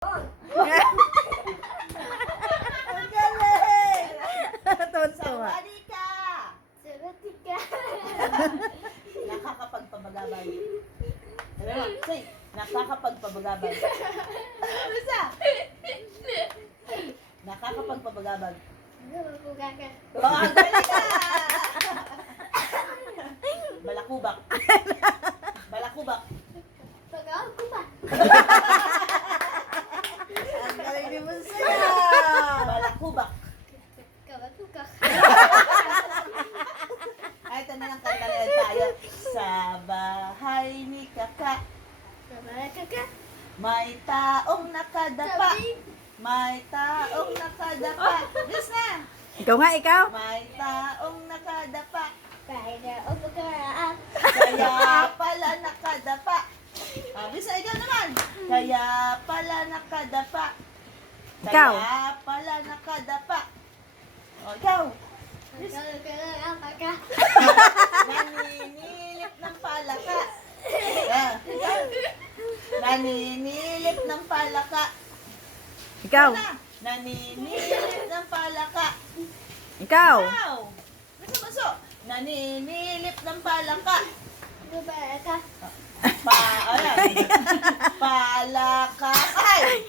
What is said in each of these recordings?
Ang galing! Tonto ah. Sawadi ka! Sarati ka. Nakakapagpabagabay. Alam mo, say, nakakapagpabagabay. Isa! Nakakapagpabagabay. Nagpapuga ka. Oh, ang galing ka! Balakubak. Balakubak. Pag-aw ko ba? Ang galing ni Bunsaya. Balakubak. Kabatukak. Ay, ito na lang kantalayan tayo. Sa bahay ni Kaka, Kabaraka ka. may taong nakadapa. Sabi. May taong nakadapa. Bilis na! Ikaw nga, ikaw. May taong nakadapa. Kaya o pagkaraan. Kaya pala nakadapa. Ah, bilis na, ikaw naman. Kaya pala nakadapa. Ikaw. Kaya pala nakadapa. O, ikaw. Pagkaraan ka. Naninilip ng palaka. Ah, ikaw. Naninilip ng palaka. Ikaw. Na, naninilip ng palaka. Ikaw. Ikaw. Baso. Naninilip ng palaka. Kabaraka. Ayan. Palaka. Ay!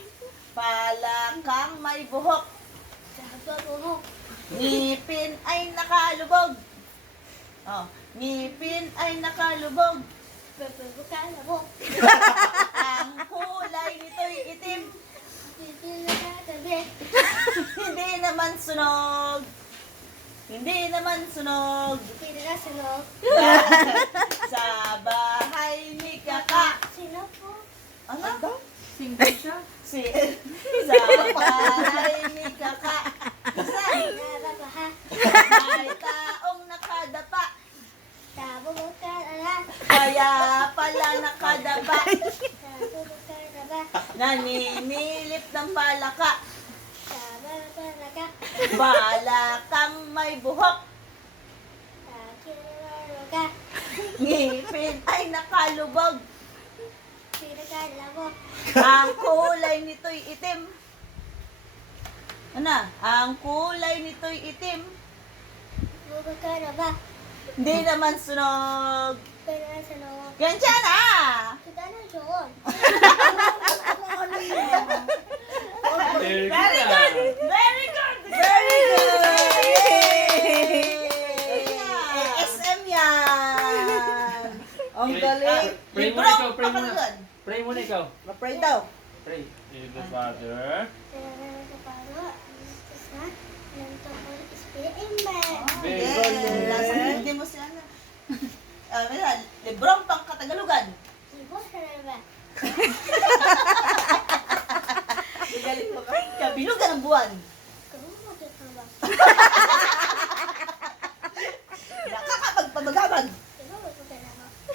Palakang may buhok. Kababuhok. Ngipin ay nakalubog. Oh, ngipin ay nakalubog. Kababuka na mo. Ang kulay nito'y itim. Hindi na katabi. Hindi naman sunog. Hindi naman sunog. Hindi na sunog. Sa bahay ni Kaka. Sino po? Ano? Single siya. Sa bahay ni Kaka. Saan? Narabaha. May taong nakadapa. Kababuka na. Kaya pala nakadapa. Kababuka na ba? Naninilip ng palaka. Kababuka na ka. Balakang may buhok. Kakilala ka. Ngipin ay nakalubog. Pinakala mo. Ang kulay nito'y itim. Ano? Ang kulay nito'y itim. Bubuka na ba? Hindi naman sunog. Pero na sunog. Ganyan ah! Kita na doon. Very good! Very good! Very good! Yay! SM yan! Ang galing. Pray muna Librong ikaw, pray muna. pakalagad. Pray muna ikaw. Ma-pray daw. Pray. In the Father. Very Yes! good. Nasa hindi mo siya na. Librong pang Katagalugan. Galing mo ka. Kabilugan ng buwan. Nakakapagpabagabag.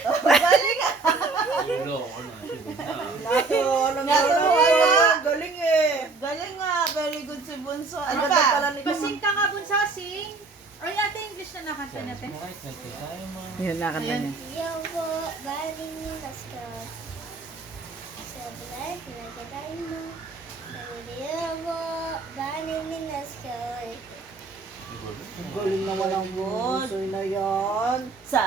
Oh, galing ah. Hello, ano, sigod na. Nato, ano nga Nato, naman. Galing eh. Galing nga. Very good si Bunso. Ang Ano ganda pa? pala nito. Basing ka nga bunso, sing. Or ate English na nakanta Chance natin. mo kahit nagkasaya mo. Yun, nakanta niya. Siguro. Galing naman ang bunsoy na yan. Sa